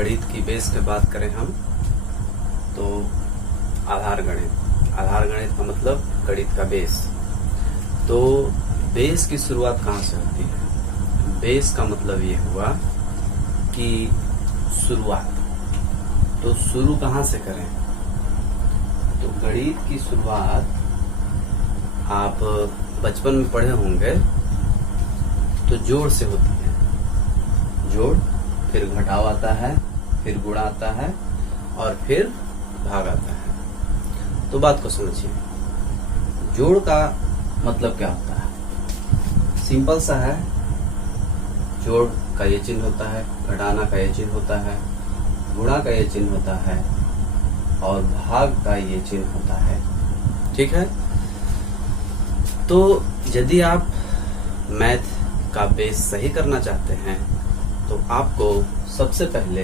गणित की बेस पे बात करें हम तो आधार गणित का मतलब गणित का बेस। तो बेस की शुरुआत कहाँ से होती है? बेस का मतलब ये हुआ कि शुरुआत। तो शुरू कहाँ से करें? तो गणित की शुरुआत आप बचपन में पढ़े होंगे तो जोड़ से होती है। जोड़, फिर घटाव आता है, फिर गुणा आता है और फिर भाग आता है। तो बात को समझिए, जोड़ का मतलब क्या होता है? सिंपल सा है। जोड़ का ये चिन्ह होता है, घटाना का ये चिन्ह होता है, गुणा का ये चिन्ह होता है और भाग का ये चिन्ह होता है। ठीक है। तो यदि आप मैथ का बेस सही करना चाहते हैं तो आपको सबसे पहले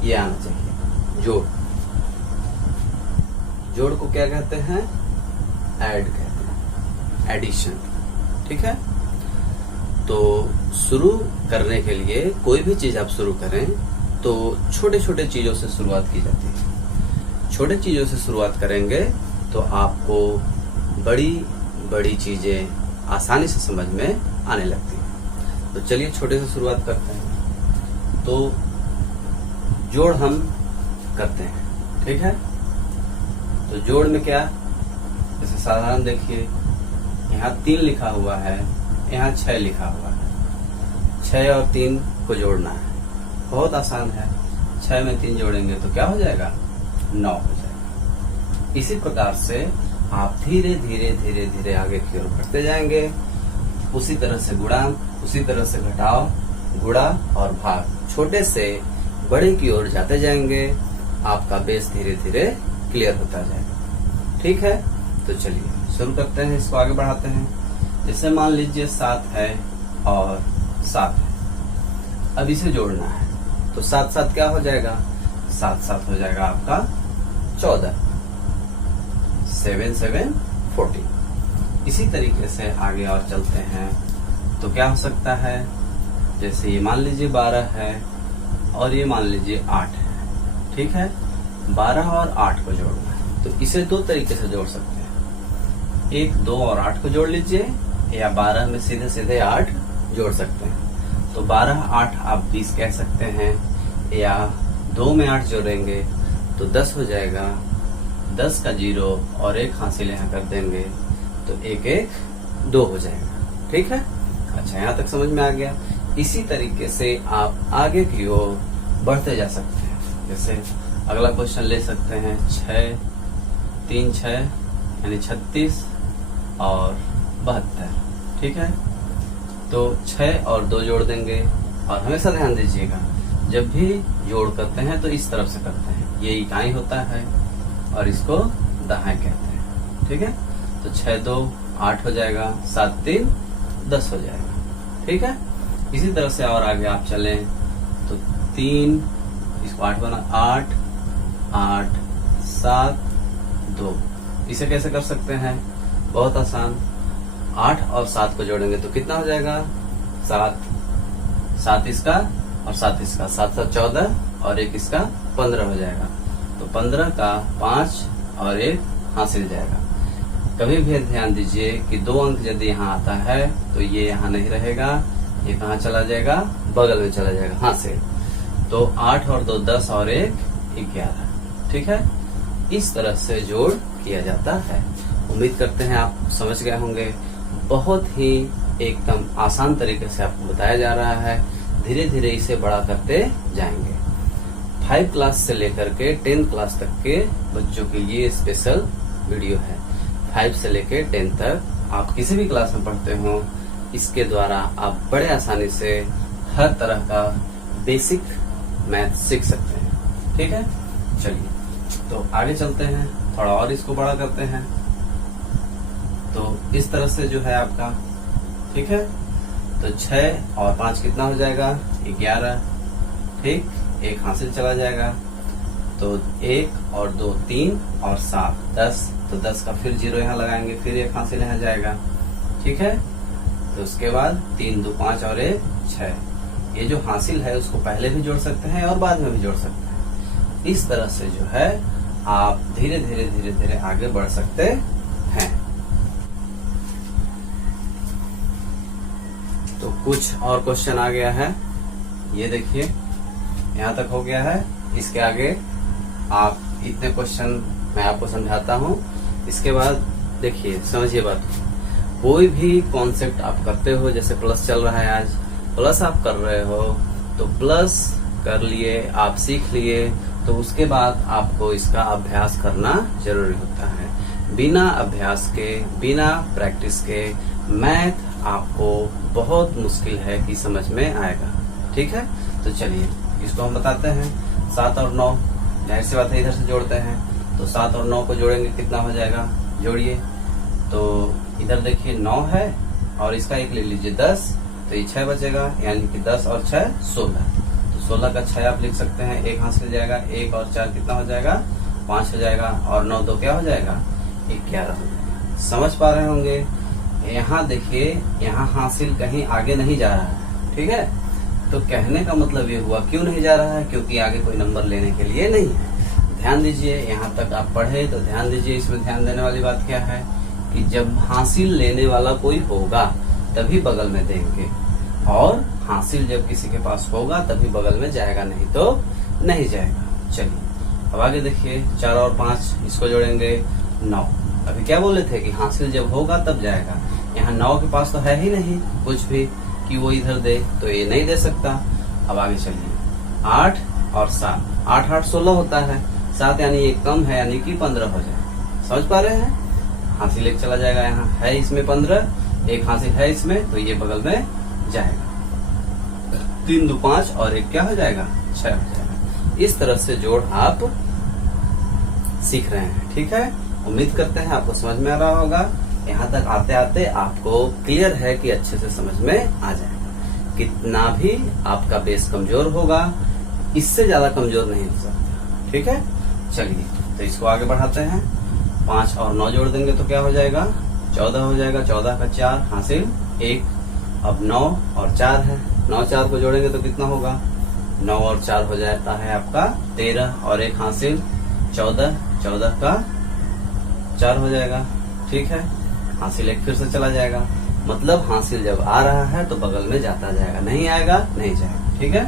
ये आना चाहिए, जोड़। जोड़ को क्या कहते हैं? ऐड कहते हैं, एडिशन। ठीक है। तो शुरू करने के लिए कोई भी चीज आप शुरू करें तो छोटे छोटे चीजों से शुरुआत की जाती है। छोटे चीजों से शुरुआत करेंगे तो आपको बड़ी बड़ी चीजें आसानी से समझ में आने लगती हैं। तो चलिए छोटे से शुरुआत करते हैं। तो जोड़ हम करते हैं। ठीक है। तो जोड़ में क्या, जैसे साधारण देखिए, यहाँ 3 लिखा हुआ है, यहाँ 6 लिखा हुआ है। 6 और 3 को जोड़ना है, बहुत आसान है। 6 में 3 जोड़ेंगे तो क्या हो जाएगा? 9 हो जाएगा। इसी प्रकार से आप धीरे धीरे धीरे धीरे आगे की ओर बढ़ते जाएंगे। उसी तरह से गुणा, उसी तरह से घटाव, गुणा और भाग, छोटे से बड़े की ओर जाते जाएंगे। आपका बेस धीरे धीरे क्लियर होता जाएगा। ठीक है। तो चलिए शुरू करते हैं, इसको आगे बढ़ाते हैं। जैसे मान लीजिए 7 है और 7 है, अब इसे जोड़ना है तो 7 7 क्या हो जाएगा? 7 7 हो जाएगा आपका 14। 7 7 14। इसी तरीके से आगे और चलते हैं तो क्या हो सकता है? जैसे ये मान लीजिए 12 है और ये मान लीजिए 8 है। ठीक है। 12 और 8 को जोड़ना है तो इसे 2 तरीके से जोड़ सकते हैं। 1, 2 और 8 को जोड़ लीजिए, या 12 में सीधे सीधे 8 जोड़ सकते हैं। तो 12 8 आप 20 कह सकते हैं, या 2 में 8 जोड़ेंगे तो 10 हो जाएगा। 10 का 0 और 1 हासिल यहाँ कर देंगे तो 1 1 2 हो जाएगा। ठीक है। अच्छा, यहाँ तक समझ में आ गया। इसी तरीके से आप आगे की ओर बढ़ते जा सकते हैं। जैसे अगला क्वेश्चन ले सकते हैं, 6 3 6 यानी 36 और 72। ठीक है। तो 6 और 2 जोड़ देंगे। और हमेशा ध्यान दीजिएगा, जब भी जोड़ करते हैं तो इस तरफ से करते हैं। ये इकाई होता है और इसको दहाई कहते हैं। ठीक है। तो 6 2 8 हो जाएगा, 7 3 10 हो जाएगा। ठीक है। इसी तरह से और आगे आप चलें तो 3, इसको 8 बना, 8 8 7 2। इसे कैसे कर सकते हैं? बहुत आसान। 8 और 7 को जोड़ेंगे तो कितना हो जाएगा? 7 7 इसका और 7 इसका, 7 7 14 और 1 इसका 15 हो जाएगा। तो 15 का 5 और 1 हासिल जाएगा। कभी भी ध्यान दीजिए कि 2 अंक यदि यहाँ आता है तो ये यहाँ नहीं रहेगा, ये कहाँ चला जाएगा? बगल में चला जाएगा, हाँ से। तो 8 और 2 10 और 1 11। ठीक है। इस तरह से जोड़ किया जाता है। उम्मीद करते हैं आप समझ गए होंगे। बहुत ही एकदम आसान तरीके से आपको बताया जा रहा है। धीरे धीरे इसे बड़ा करते जाएंगे। 5 क्लास से लेकर के 10 क्लास तक के बच्चों के लिए स्पेशल वीडियो है। 5 से लेकर 10 तक आप किसी भी क्लास में पढ़ते हो, इसके द्वारा आप बड़े आसानी से हर तरह का बेसिक मैथ सीख सकते हैं। ठीक है। चलिए तो आगे चलते हैं, थोड़ा और इसको बड़ा करते हैं। तो इस तरह से जो है आपका, ठीक है। तो 6 और 5 कितना हो जाएगा? 11। ठीक। 1 हासिल चला जाएगा। तो 1 और 2 3 और 7 10। तो 10 का फिर 0 यहाँ लगाएंगे, फिर 1 हासिल यहाँ जाएगा। ठीक है। तो उसके बाद 3 2 5 और 1 6। ये जो हासिल है उसको पहले भी जोड़ सकते हैं और बाद में भी जोड़ सकते हैं। इस तरह से जो है आप धीरे धीरे आगे बढ़ सकते हैं। तो कुछ और क्वेश्चन आ गया है, ये देखिए यहाँ तक हो गया है। इसके आगे आप इतने क्वेश्चन मैं आपको समझाता हूँ। इसके बाद देखिए समझिए बात, कोई भी कॉन्सेप्ट आप करते हो, जैसे प्लस चल रहा है, आज प्लस आप कर रहे हो तो प्लस कर लिए, आप सीख लिए, तो उसके बाद आपको इसका अभ्यास करना जरूरी होता है। बिना अभ्यास के, बिना प्रैक्टिस के मैथ आपको बहुत मुश्किल है कि समझ में आएगा। ठीक है, तो चलिए इसको हम बताते हैं। 7 और 9, जाहिर सी बात है इधर से जोड़ते हैं, तो 7 और 9 को जोड़ेंगे कितना हो जाएगा, जोड़िए। तो इधर देखिए 9 है और इसका एक ले लीजिए 10, तो ये 6 बचेगा, यानी कि 10 और 6 16। तो 16 का 6 आप लिख सकते हैं, 1 हासिल जाएगा, 1 और 4 कितना हो जाएगा, 5 हो जाएगा, और 9 2 क्या हो जाएगा, 11 हो जाएगा। समझ पा रहे होंगे। यहाँ देखिए, यहाँ हासिल कहीं आगे नहीं जा रहा है। ठीक है, तो कहने का मतलब ये हुआ, क्यों नहीं जा रहा है, क्योंकि आगे कोई नंबर लेने के लिए नहीं है। ध्यान दीजिए, यहाँ तक आप पढ़े तो ध्यान दीजिए। इसमें ध्यान देने वाली बात क्या है कि जब हासिल लेने वाला कोई होगा तभी बगल में देंगे, और हासिल जब किसी के पास होगा तभी बगल में जाएगा, नहीं तो नहीं जाएगा। चलिए अब आगे देखिए, 4 और 5 इसको जोड़ेंगे 9। अभी क्या बोले थे कि हासिल जब होगा तब जाएगा। यहाँ 9 के पास तो है ही नहीं कुछ भी कि वो इधर दे, तो ये नहीं दे सकता। अब आगे चलिए, 8 और 7, 8 8 16 होता है, 7 यानी एक कम है, यानी कि 15 हो जाए। समझ पा रहे हैं, हासिल एक चला जाएगा, यहाँ है इसमें 15, एक हासिल है इसमें, तो ये बगल में जाएगा। 3 2 5 और एक क्या हो जाएगा, 6 हो जाएगा। इस तरह से जोड़ आप सीख रहे हैं। ठीक है, उम्मीद करते हैं आपको समझ में आ रहा होगा। यहाँ तक आते आते आपको क्लियर है कि अच्छे से समझ में आ जाएगा। कितना भी आपका बेस कमजोर होगा, इससे ज्यादा कमजोर नहीं हो सकता। ठीक है, चलिए तो इसको आगे बढ़ाते हैं। 5 और 9 जोड़ देंगे तो क्या हो जाएगा, 14 हो जाएगा। 14 का 4 हासिल 1। अब 9 और 4 है, 9 4 को जोड़ेंगे तो कितना होगा, 9 और 4 हो जाता है आपका 13, और एक हासिल 14, 14 का 4 हो जाएगा। ठीक है, हासिल एक फिर से चला जाएगा, मतलब हासिल जब आ रहा है तो बगल में जाता जाएगा, नहीं आएगा नहीं जाएगा। ठीक है,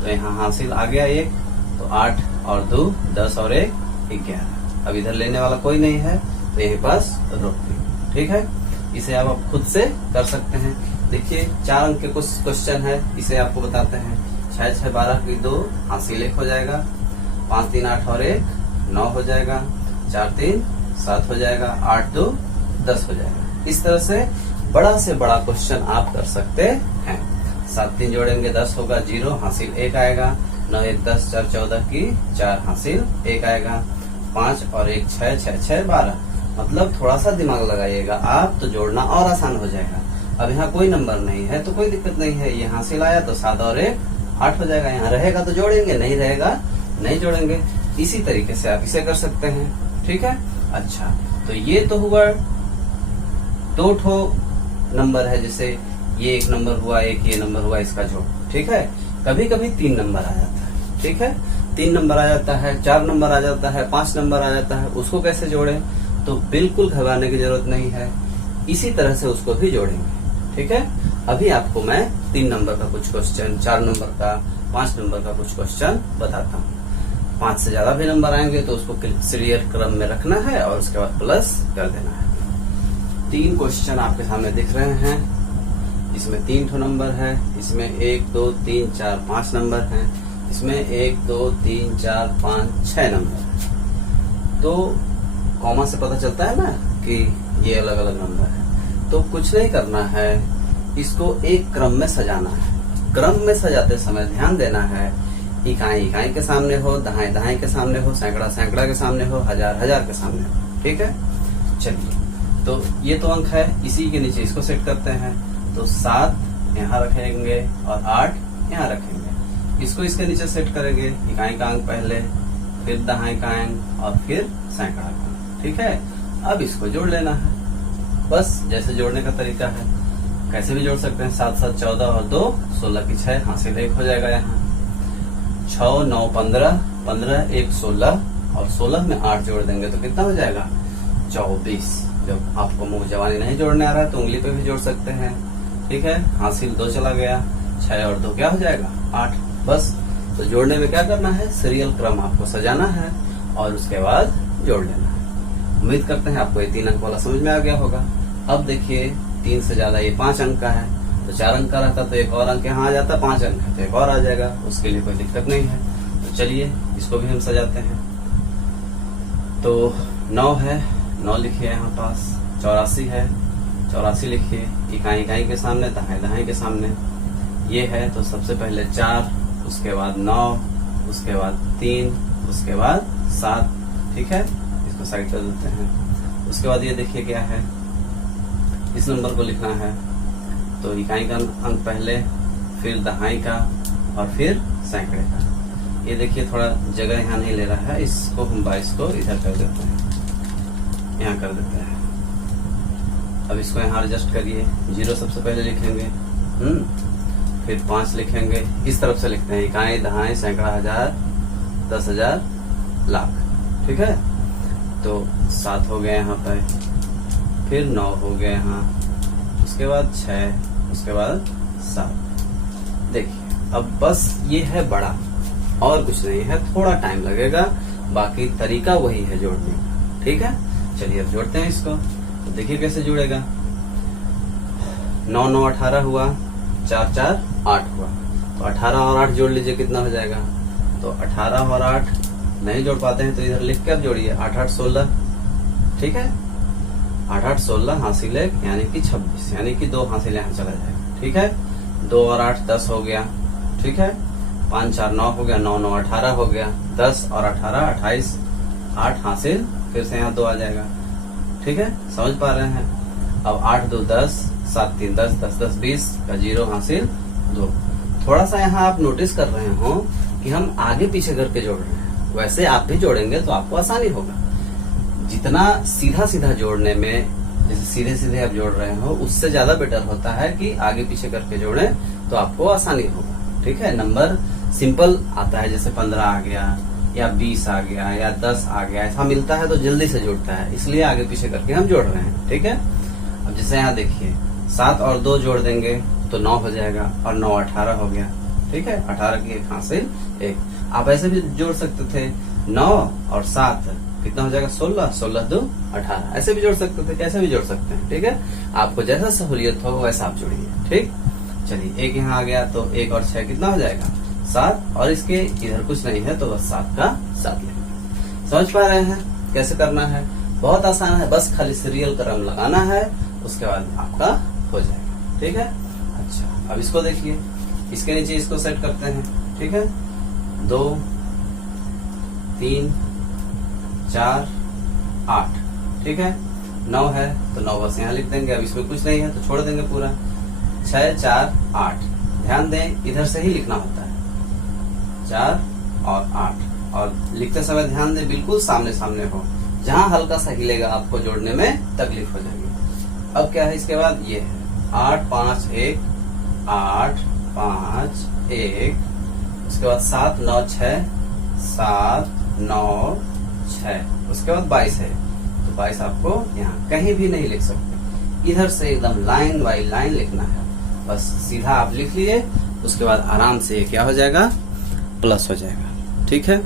तो यहाँ हासिल आ गया 1, तो 8 और 2 10 और 1 11। अब इधर लेने वाला कोई नहीं है तो यहीं पास रोक दी। ठीक है, इसे आप खुद से कर सकते हैं। देखिए 4 अंक के कुछ क्वेश्चन है, इसे आपको बताते हैं। 6 6 12 की 2 हासिल 1 हो जाएगा, 5 3 8 और 1 9 हो जाएगा, 4 3 7 हो जाएगा, 8 2 10 हो जाएगा। इस तरह से बड़ा क्वेश्चन आप कर सकते हैं। 7 3 जोड़ेंगे 10 होगा, 0 हासिल 1 आएगा, 9 1 10 4 14 की 4 हासिल 1 आएगा, 5 और 1 6 6 6 12। मतलब थोड़ा सा दिमाग लगाइएगा आप, तो जोड़ना और आसान हो जाएगा। अब यहाँ कोई नंबर नहीं है तो कोई दिक्कत नहीं है, ये हासिल आया तो 7 और 1 8 हो जाएगा। यहाँ रहेगा तो जोड़ेंगे, नहीं रहेगा नहीं जोड़ेंगे। इसी तरीके से आप इसे कर सकते हैं। ठीक है, अच्छा तो ये तो हुआ 2 ठो नंबर है, जैसे ये एक नंबर हुआ, एक ये नंबर हुआ, इसका जोड़। ठीक है, कभी कभी 3 नंबर आ जाता है। ठीक है, 3 नंबर आ जाता है, 4 नंबर आ जाता है, 5 नंबर आ जाता है, उसको कैसे जोड़े, तो बिल्कुल घबराने की जरूरत नहीं है, इसी तरह से उसको भी जोड़ेंगे। ठीक है, अभी आपको मैं 3 नंबर का कुछ क्वेश्चन, 4 नंबर का, 5 नंबर का कुछ क्वेश्चन बताता हूँ। 5 से ज्यादा भी नंबर आएंगे तो उसको सीरियल क्रम में रखना है और उसके बाद प्लस कर देना है। 3 क्वेश्चन आपके सामने दिख रहे हैं, इसमें 3 ठो नंबर है, इसमें 1 2 3 4 5 नंबर है, इसमें 1 2 3 4 5 6 नंबर है। तो कॉमा से पता चलता है ना कि ये अलग अलग नंबर है। तो कुछ नहीं करना है, इसको एक क्रम में सजाना है। क्रम में सजाते समय ध्यान देना है, इकाई इकाई के सामने हो, दहाई दहाई के सामने हो, सैकड़ा सैकड़ा के सामने हो, हजार हजार के सामने हो। ठीक है, चलिए तो ये तो अंक है, इसी के नीचे इसको सेट करते हैं। तो 7 यहाँ रखेंगे और 8 यहाँ रखेंगे, इसको इसके नीचे सेट करेंगे। इकाई का अंक पहले, फिर दहाई का अंक और फिर सैकड़ा का अंक। ठीक है, अब इसको जोड़ लेना है, बस जैसे जोड़ने का तरीका है। कैसे भी जोड़ सकते हैं, 7 7 14 और 2 16 की 6 हासिल 1 हो जाएगा। यहाँ 6 9 15 15 1 16 और 16 में 8 जोड़ देंगे तो कितना हो जाएगा 24। जब आपको मुंह जवानी नहीं जोड़ने आ रहा है तो उंगली पे भी जोड़ सकते हैं। ठीक है, हासिल 2 चला गया, 6 और 2 क्या हो जाएगा 8। बस, तो जोड़ने में क्या करना है, सीरियल क्रम आपको सजाना है और उसके बाद जोड़ लेना है। उम्मीद करते हैं आपको ये 3 अंक वाला समझ में आ गया होगा। अब देखिए 3 से ज्यादा ये 5 अंक का है, तो 4 अंक का रहता तो एक और अंक यहाँ आ जाता, 5 अंक है तो एक और आ जाएगा, उसके लिए कोई दिक्कत नहीं है। तो चलिए इसको भी हम सजाते हैं। तो 9 है, 9 लिखिए यहाँ पास, 84 है, 84 लिखिए, इकाई इकाई के सामने, दहाई दहाई के सामने। ये है तो सबसे पहले 4, उसके बाद 9, उसके बाद 3, उसके बाद 7। ठीक है, इसको साइड कर देते हैं। उसके बाद ये देखिए क्या है, इस नंबर को लिखना है तो इकाई का अंक पहले, फिर दहाई का और फिर सैकड़े का। ये देखिए थोड़ा जगह यहाँ नहीं ले रहा है, इसको हम 22 को इधर कर देते हैं, यहाँ कर देते हैं। अब इसको यहाँ एडजस्ट करिए, 0 सबसे पहले लिखेंगे, फिर 5 लिखेंगे, इस तरफ से लिखते हैं, इकाई दहाई सैकड़ा हजार 10,000 लाख। ठीक है, तो 7 हो गया यहाँ पे, फिर 9 हो गया यहाँ, उसके बाद 6, उसके बाद 7। देखिए अब बस ये है बड़ा, और कुछ नहीं है, थोड़ा टाइम लगेगा, बाकी तरीका वही है जोड़ने का। ठीक है, चलिए अब जोड़ते हैं इसको। तो देखिए कैसे जुड़ेगा, 9 9 18 हुआ, 4 4 8 हुआ, तो 18 और 8 जोड़ लीजिए, कितना हो जाएगा। तो 18 और 8 नहीं जोड़ पाते हैं तो इधर लिख के अब जोड़िए, 8 8 16। ठीक है, 8 8 16 हासिल 1 यानी कि 26, यानी कि 2 हासिल यहाँ चला जाएगा। ठीक है, 2 और 8 10 हो गया। ठीक है, 5 4 9 हो गया, 9 9 18 हो गया, 10 और 18 28, 8 हासिल, फिर से यहाँ 2 आ जाएगा। ठीक है, समझ पा रहे हैं। अब 8 2 10, 7 3 10, 10 10 20 का 0 हासिल 2। थोड़ा सा यहाँ आप नोटिस कर रहे हो कि हम आगे पीछे करके जोड़ रहे हैं, वैसे आप भी जोड़ेंगे तो आपको आसानी होगा। जितना सीधा सीधा जोड़ने में, जैसे सीधे सीधे आप जोड़ रहे हो, उससे ज्यादा बेटर होता है कि आगे पीछे करके जोड़ें तो आपको आसानी होगा। ठीक है, नंबर सिंपल आता है, जैसे 15 आ गया या 20 आ गया या 10 आ गया, ऐसा मिलता है तो जल्दी से जुड़ता है, इसलिए आगे पीछे करके हम जोड़ रहे हैं। ठीक है, अब जैसे यहाँ देखिए 7 और 2 जोड़ देंगे तो 9 हो जाएगा, और 9 18 हो गया। ठीक है, 18 की 1 हासिल 1। आप ऐसे भी जोड़ सकते थे, 9 और 7 कितना हो जाएगा 16, 16 2 18, ऐसे भी जोड़ सकते थे, कैसे भी जोड़ सकते हैं। ठीक है, आपको जैसा सहूलियत हो वैसा आप जोड़िए। ठीक, चलिए 1 यहाँ आ गया तो 1 और 6 कितना हो जाएगा 7, और इसके इधर कुछ नहीं है तो बस 7 का 7 लिखेंगे। समझ पा रहे हैं कैसे करना है, बहुत आसान है, बस खाली सीरियल क्रम लगाना है, उसके बाद आपका हो जाएगा। ठीक है, अच्छा अब इसको देखिए, इसके नीचे इसको सेट करते हैं। ठीक है, 2 3 4 8। ठीक है, 9 है तो 9 बस यहाँ लिख देंगे, अब इसमें कुछ नहीं है तो छोड़ देंगे पूरा। 6 4 8, ध्यान दें इधर से ही लिखना होता है, 4 और 8, और लिखते समय ध्यान दें बिल्कुल सामने सामने हो, जहां हल्का सा हिलेगा आपको जोड़ने में तकलीफ हो जाएगी। अब क्या है इसके बाद, ये है 8 5 1, 8 5 1, उसके बाद 7 9 6, 7 9 6, उसके बाद 22 है तो 22 आपको यहाँ कहीं भी नहीं लिख सकते, इधर से एकदम लाइन बाई लाइन लिखना है, बस सीधा आप लिख लिए, उसके बाद आराम से क्या हो जाएगा प्लस हो जाएगा। ठीक है,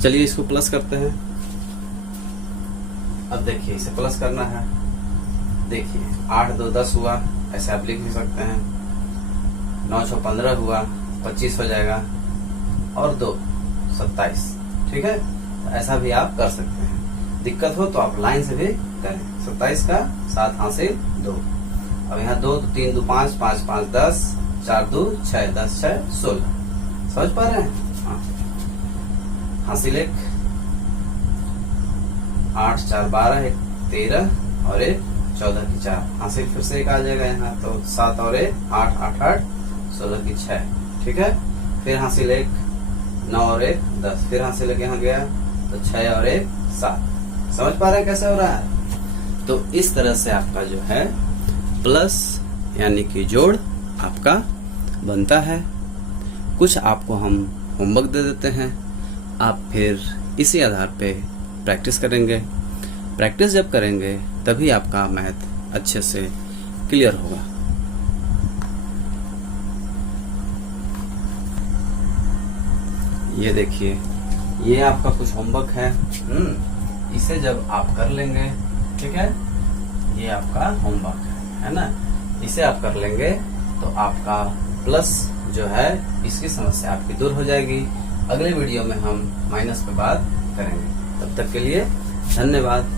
चलिए इसको प्लस करते हैं। अब देखिए इसे प्लस करना है, देखिए 8 2 10 हुआ, ऐसे आप लिख भी सकते हैं। 9 6 15 हुआ, 25 हो जाएगा, और 2 27। ठीक है, तो ऐसा भी आप कर सकते हैं, दिक्कत हो तो आप लाइन से भी करें। 27 का 7 हासिल 2, अब यहाँ 2 तो 3 2 5, 5 5 10, 4 2 6, 10 6 16। समझ पा रहे हैं, हाँ हासिल 1, 8 4 12, 1 13 और 1 14 की 4 हासिल फिर से एक आ जाएगा यहाँ, तो 7 और 1 8 8 8 16 की 6, ठीक है। फिर हासिल 1 9 और 1 10, फिर हासिल 1 यहाँ गया तो 6 और 1 7। समझ पा रहे हैं कैसे हो रहा है? तो इस तरह से आपका जो है प्लस यानी कि जोड़ आपका बनता है। कुछ आपको हम होमवर्क दे देते हैं, आप फिर इसी आधार पे प्रैक्टिस करेंगे। प्रैक्टिस जब करेंगे तभी आपका मैथ अच्छे से क्लियर होगा। ये देखिए, ये आपका कुछ होमवर्क है। इसे जब आप कर लेंगे, ठीक है, ये आपका होमवर्क है ना, इसे आप कर लेंगे तो आपका प्लस जो है इसकी समस्या आपकी दूर हो जाएगी। अगले वीडियो में हम माइनस पे बात करेंगे। तब तक के लिए धन्यवाद।